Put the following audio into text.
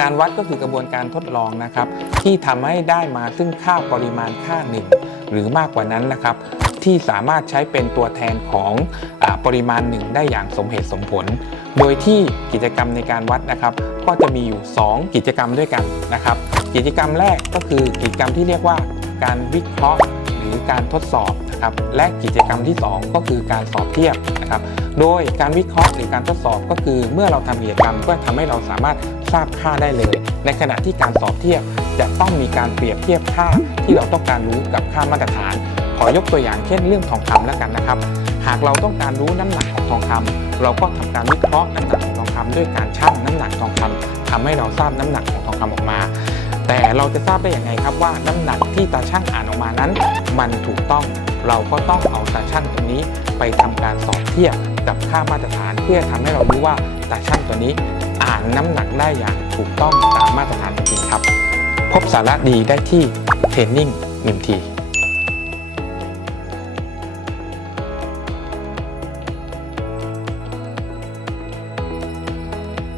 การวัดก็คือกระบวนการทดลองนะครับที่ทำให้ได้มาซึ่งค่าปริมาณค่าหนึ่งหรือมากกว่านั้นนะครับที่สามารถใช้เป็นตัวแทนของอปริมาณหนึ่งได้อย่างสมเหตุสมผล โดยที่กิจกรรมในการวัดนะครับ ก็จะมีอยู่ 2 กิจกรรมด้วยกันนะครับ กิจกรรมแรกก็คือกิจกรรมที่เรียกว่าการวิเคราะห์หรือการทดสอบนะครับ และกิจกรรมที่ 2 ก็คือการสอบเทียบนะครับ โดยการวิเคราะห์หรือการทดสอบก็คือเมื่อเราทำกิจกรรมก็ทำให้เราสามารถ ราบค่าได้เลย ในขณะที่การสอบเทียบจะต้องมีการเปรียบเทียบค่าที่เราต้องการรู้กับค่ามาตรฐาน ขอยกตัวอย่างเช่นเรื่องทองคำแล้วกันนะครับ หากเราต้องการรู้น้ำหนักของทองคำเราก็ทำการวิเคราะห์น้ำหนักของทองคำด้วยการชั่งน้ำหนักทองคำทำให้เราทราบน้ำหนักของทองคำออกมา แต่เราจะทราบได้อย่างไงครับว่าน้ำหนักที่ตาช่างอ่านออกมานั้น มันถูกต้องเราก็ต้องเอาตาช่างตัวนี้ไปทำการสอบเทียบกับค่ามาตรฐาน เพื่อทำให้เรารู้ว่าตาช่างตัวนี้านน้ำหนักได้อย่างถูกต้องตามมาตรฐานจริงครับ พบสาระดีได้ที่เทรนนิ่งนิมที